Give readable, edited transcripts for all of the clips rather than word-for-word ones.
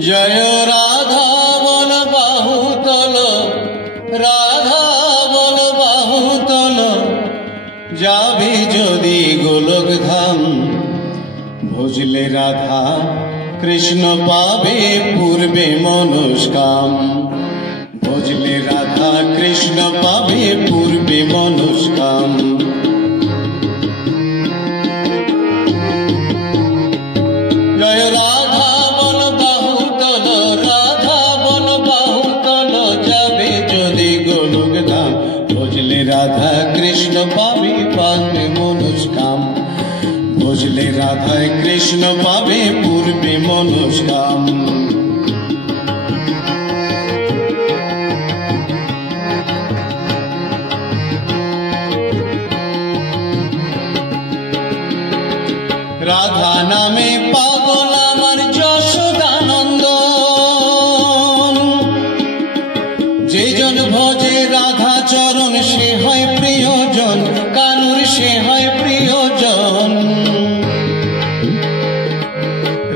জয় রাধা বল বাহু তল, রাধা বল বাহু তল, যাবি যদি গোলক ধাম। ভজলে রাধা কৃষ্ণ পাবে পূর্বে মনস্কাম। ভজলে রাধা কৃষ্ণ পাবে পূর্বে মনস্কাম। জয় রাধা বল বাহু তল, রাধা বল বাহু তল, যাবে যদি গোলক ধাম। ভজলে রাধা কৃষ্ণ পাবে পূর্বে মনস্কাম। ভজলে রাধা কৃষ্ণ পাবে পূর্বে মনস্কাম। রাধা নামে পাগল আমার যশোদানন্দন। যে জন ভজে রাধা চরণ সে হয় প্রিয়জন, কানুর সে হয় প্রিয়জন।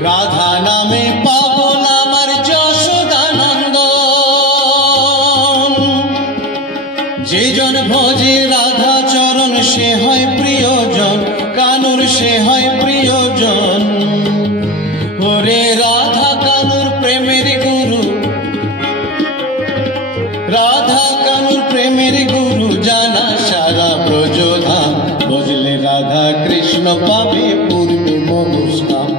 রাধা নামে পাগল আমার যশোদানন্দন। যে জন ভজে রাধা চরণ সে হয় প্রিয়জন, কানুর সে হয় প্রিয়জন। ওরে রাধা কানুর প্রেমের গুরু, রাধা কানুর প্রেমের গুরু, জানা সারা ব্রজধাম। ভজলে রাধা কৃষ্ণ পাবে পূর্বে মনস্কাম।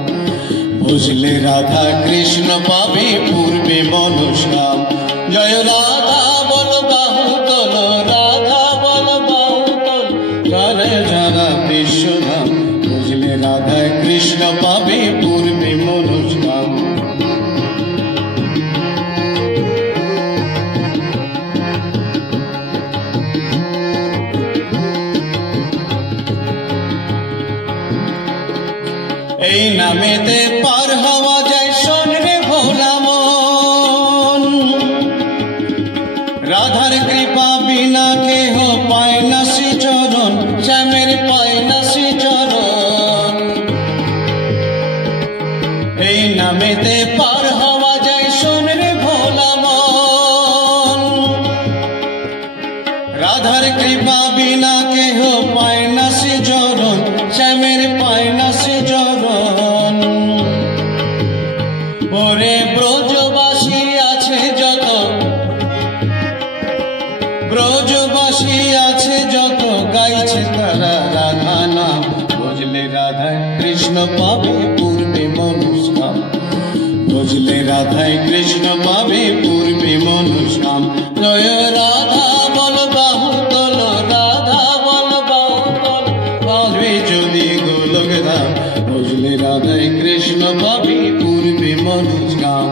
ভজলে রাধা কৃষ্ণ পাবে পূর্বে মনস্কাম। জয় রাধা বল বাহু তল, রাধা বল বাহু তল, করে যারা বিশ্বধাম। ভজলে রাধা কৃষ্ণ পাবে পূর্বে মনস্কাম। এই নামেতে পার হওয়া যায় শোন রে ভোলা মন। রাধার কৃপা বিনা কেহ পায় না শ্রী চরণ, শ্যামের পায় না শ্রী চরণ। এই নামেতে পার হওয়া যায় শোন রে ভোলা মন। রাধার কৃপা বিনা কেহ পায় না শ্রী চরণ, শ্যামের পায় না শ্রী চরণ। ওরে ব্রজবাসী আছে যত, ব্রজবাসী আছে যত, গাইছে তারা রাধা নাম। ভজলে রাধা কৃষ্ণ পাবে পূর্বে মনস্কাম। ভজলে রাধা কৃষ্ণ পাবে পূর্বে মনস্কাম। জয় রাধা বল বাহু তল, রাধা বল বাহু তল, পাবে যদি গোলক ধাম। ভজলে রাধা কৃষ্ণ পাবে পূর্বে মনস্কাম।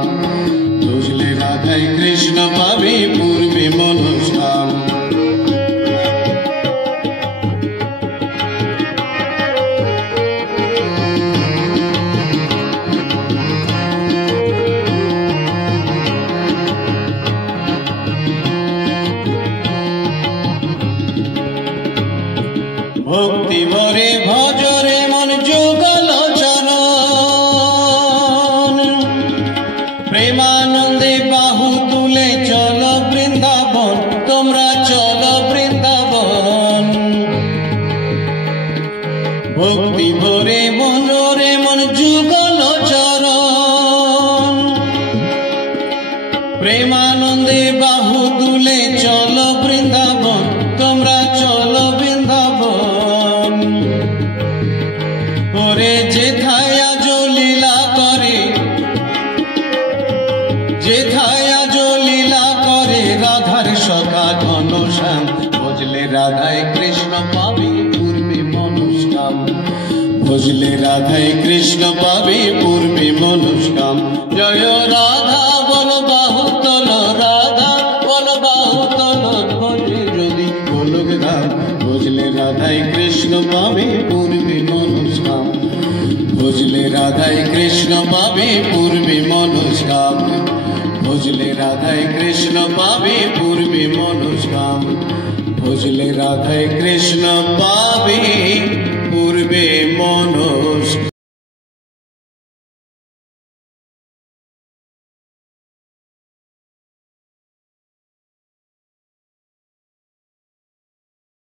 ভজলে রাধা কৃষ্ণ পাবে পূর্বে মনস্কাম। ভক্তি ভরে ভজরে মন যুগল চরণ। প্রেমানন্দে বাহু তুলে চল বৃন্দাবন, তোমরা চল বৃন্দাবন। ভক্তি ভরে ভজরে মন যুগল চরণ। প্রেমানন্দে বাহু তুলে চল বৃন্দাবন, তোমরা চল বৃন্দাবন। ওরে যেথায় আজ লীলা করে, যেথায় আজ লীলা করে, রাধার সখা ঘনশ্যাম। ভজলে রাধায় কৃষ্ণ পাবে পূর্বে মনস্কাম। ভজলে রাধায় কৃষ্ণ পাবে পূর্বে মনস্কাম। জয় রাধা বল বাহু তল, রাধা বল বাহু তল, ভজে যদি গোলক ধাম। ভজলে রাধায় কৃষ্ণ পাবে পূর্বে মনস্কাম। ভজলে রাধায় কৃষ্ণ পাবে পূর্বে মনস্কাম। ভজলে রাধায় কৃষ্ণ পাবে পূর্বে মনস্কাম। ভজলে রাধায় কৃষ্ণ পাবে